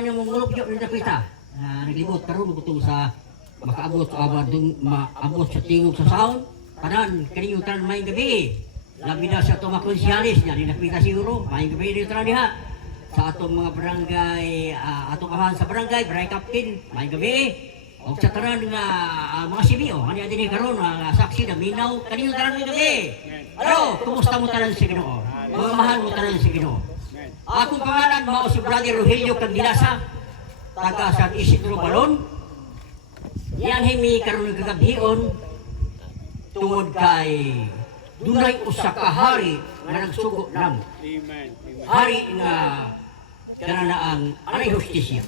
niyo mong mulog niyo rin napita. Naglibot karon gutong sa makaabot maabot sa tingog sa sound. Tanan kaniyo tanan may gabi. Labi na sa itong mga konsyalis niya, ninapita siguro, may gabi rin tanan diha. Sa atong mga barangay, atong kahan sa barangay captain, may gabi. O sa tanan nga mga sibiyo, ano din karon saksi na minaw, kaniyo tanan may gabi. Alo, kumusta mo tanan si Ginoo? Mga mahal mo tanan si Ginoo. Akong pangalan mao si Brother Rogelio Candilasa, taga San Isidro Balon. Yan himi karon gagabhion tungod kay dunay usa ka hari nga nagsugo namo. Hari nga kananaang anay hustisya.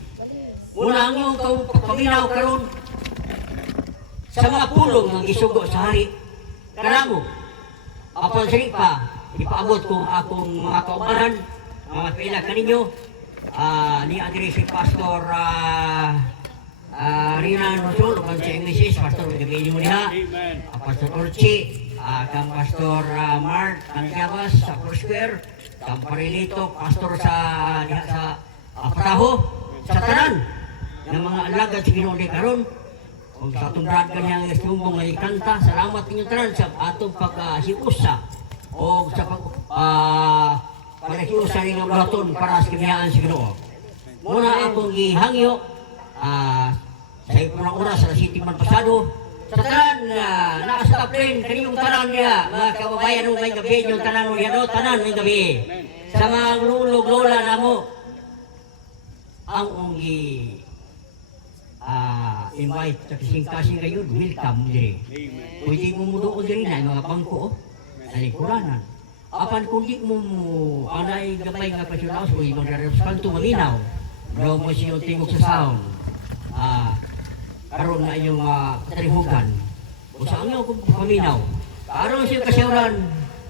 Muna ang iyong paminaw karon sa mga pulong nga gisugo sa hari kanamo. Apan sini pa ipaabot ko akong mga kaubanan, mga pila kaninyo, ni adiri si Pastor Rinan Rosul, kang si Mrs. Pastor Gabriel Muliha, Pastor Orchi, kang Pastor Mark Antiabas sa Foursquare, kang Parilito, Pastor sa Pataho, sa tanan ng mga alagad sa Ginoo ni karon. O sa atong brad kanyang istumbong nga ikanta, salamat ninyo tanan sa atong paghiusa o sa paghiusa ning bulaton para sa kimiyaan sa Ginoo. Muna akong gihangyo sa ipunang oras sa City Man pasado sa tanan naa sa kaplen kaniyong tanan niya mga kababayan ng may gabi yung tanan niya no tanan may gabi sa mga lulog lola namo ang ungi invite sa kasing-kasing kayo welcome diri pwede mo muduol diri na mga bangko sa likuranan apan kung di mo anay gabay nga pasyulaos o ibang daros kanto malinaw daw mo siya tingog sa sound karon na inyong katrihugan o sa ang iyong paminaw karon siya kasyuran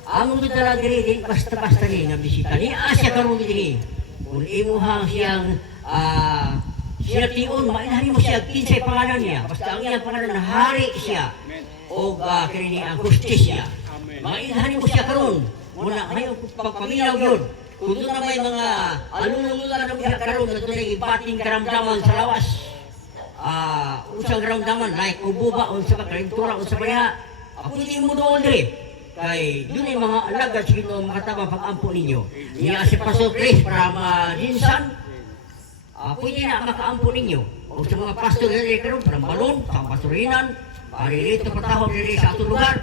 among dutala diri di basta-basta ni nga bisita ni asya karon diri kung imuhang siyang sinatiun mainani mo siya kinsay pangalan niya basta ang iyang pangalan na hari siya o kini ang justisya mainani mo siya karon muna ngayon pagpaminaw yun kung doon na may mga alulungulan na mga karon na doon ay ibating karamdaman sa lawas usang karamdaman like ububa o sa karintura o sa baliha pwede mo doon diri kay doon ay mga alagad sa Ginoo makatabang pag-ampo ninyo niya si Pastor Chris para madinsan pwede na makaampo ninyo o sa mga pastor diri karon para balon sa pastorinan parilito patahon diri sa atong lugar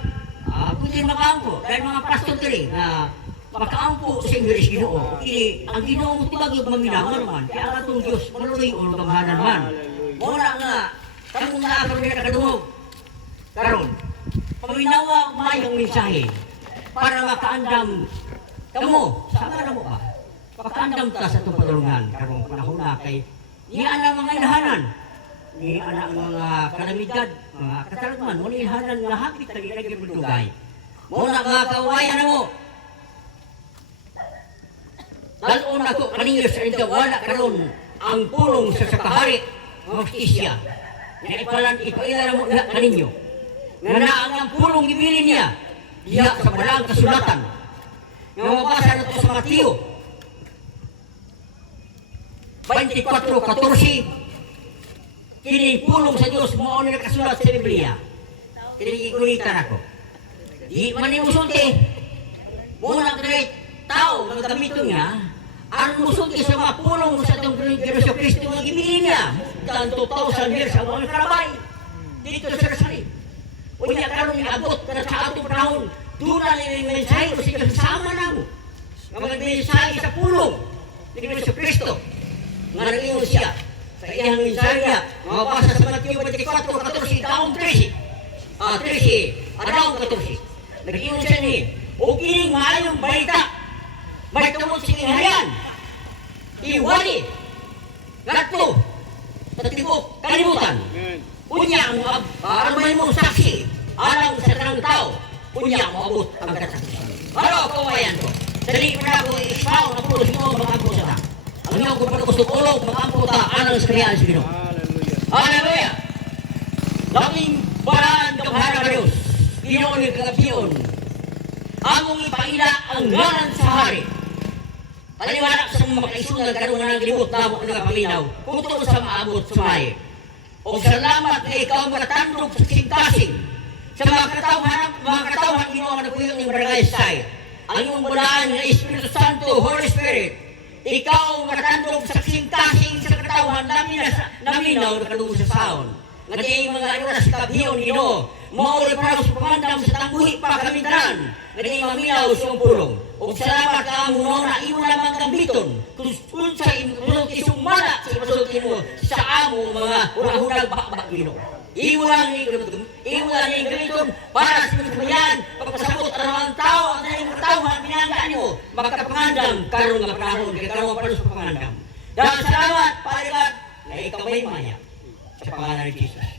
pwede makaampo dahil mga pastor diri na makaampo sa English Ginoo. Kini ang Ginoo tibag yung maminaw naman. Kaya ang atong Diyos maluloy o gamahanan man. Muna nga, kung nga karon na nakadungog. Karon, paminawa mayong mensahe para makaandam kamo. Sama na mo ba? Makaandam ta sa itong patulungan. Karong panahon na kay niya ang mga ilahanan. Niya ang mga kalamidad, mga katalagman. Muna ilahanan nga hapit na ilagay mo dugay. Muna nga kawayan na mo. Dalon ako kaninyo sa inyo wala karon ang pulong sa kahari ng justisya. Na ipaila mo kaninyo. Nga naang ang pulong gibilin niya diya sa balang kasulatan. Nga mabasa na ito sa Mateo 24:14. Kini pulong sa Diyos mo na nakasulat sa Biblia. Kini ikulitan ako. Di man yung musulti. Muna ka tao ng gamiton niya, ang musulti sa mga pulong sa itong Jesu Cristo na gibigin niya. Dan 2,000 years ang mga karabay. Dito sa Rasalim. O niya karoon niabot na sa atong panahon. Doon na yung mensahe o sa kasama na mo. Nga mga mensahe sa pulong ni Jesu Cristo. Nga nag-iyon siya sa iyang mensahe niya. Mga basa sa Mateo 24:14, taong 13. 13, adawang 14. Nag-iyon siya ni, o kining maayong balita. May tungkol sa inghayan. Iwali. Gato. Sa tibok. Kalimutan. Unya ang aramay mong saksi. Alang sa tanang tao. Unya ang maabot ang kataksi. Halo, kawayan ko. Dali mo na ako i-expound ang pulos mo mag-ampo sa ta. Ang iyong kung gusto tulog mag-ampo ta. Alang sa kanyaan sa Ginoo. Hallelujah. Laking baraan kamahal na Diyos. Ginoo ni kagabiyon. Among ipaila ang ngalan sa hari. Paliwanag sa mga kaisunan karon nga naglibot na mo nga paminaw. Kung tungkol sa maabot sumay. O salamat na ikaw matatandog sa kasing-kasing. Sa mga katawhan Ginoo nga nagpuyo ning barangay side. Ang iyong bulaan nga Espiritu Santo, Holy Spirit. Ikaw matatandog sa kasing-kasing sa katawhan naminaw na kadung sa saon. Nga di mga oras kabhiyon Ginoo. Mauli para sa pamandam sa tangguhi pa kami tanan. Nga di maminaw sa pulong. O salamat ka mo na imo lamang gambiton. Kung sa imong isumala sa ipasulti mo sa amo mga urahurag bakbak Ginoo. Iwan ni gamiton para sa kabayan pagpasabot ang mga tao ang nang katawhan pinanggaan nyo makapangandam karon nga panahon kay karon para sa pangandam. Dahil salamat palikat na ikaw may maya sa pangalan ni Jesus.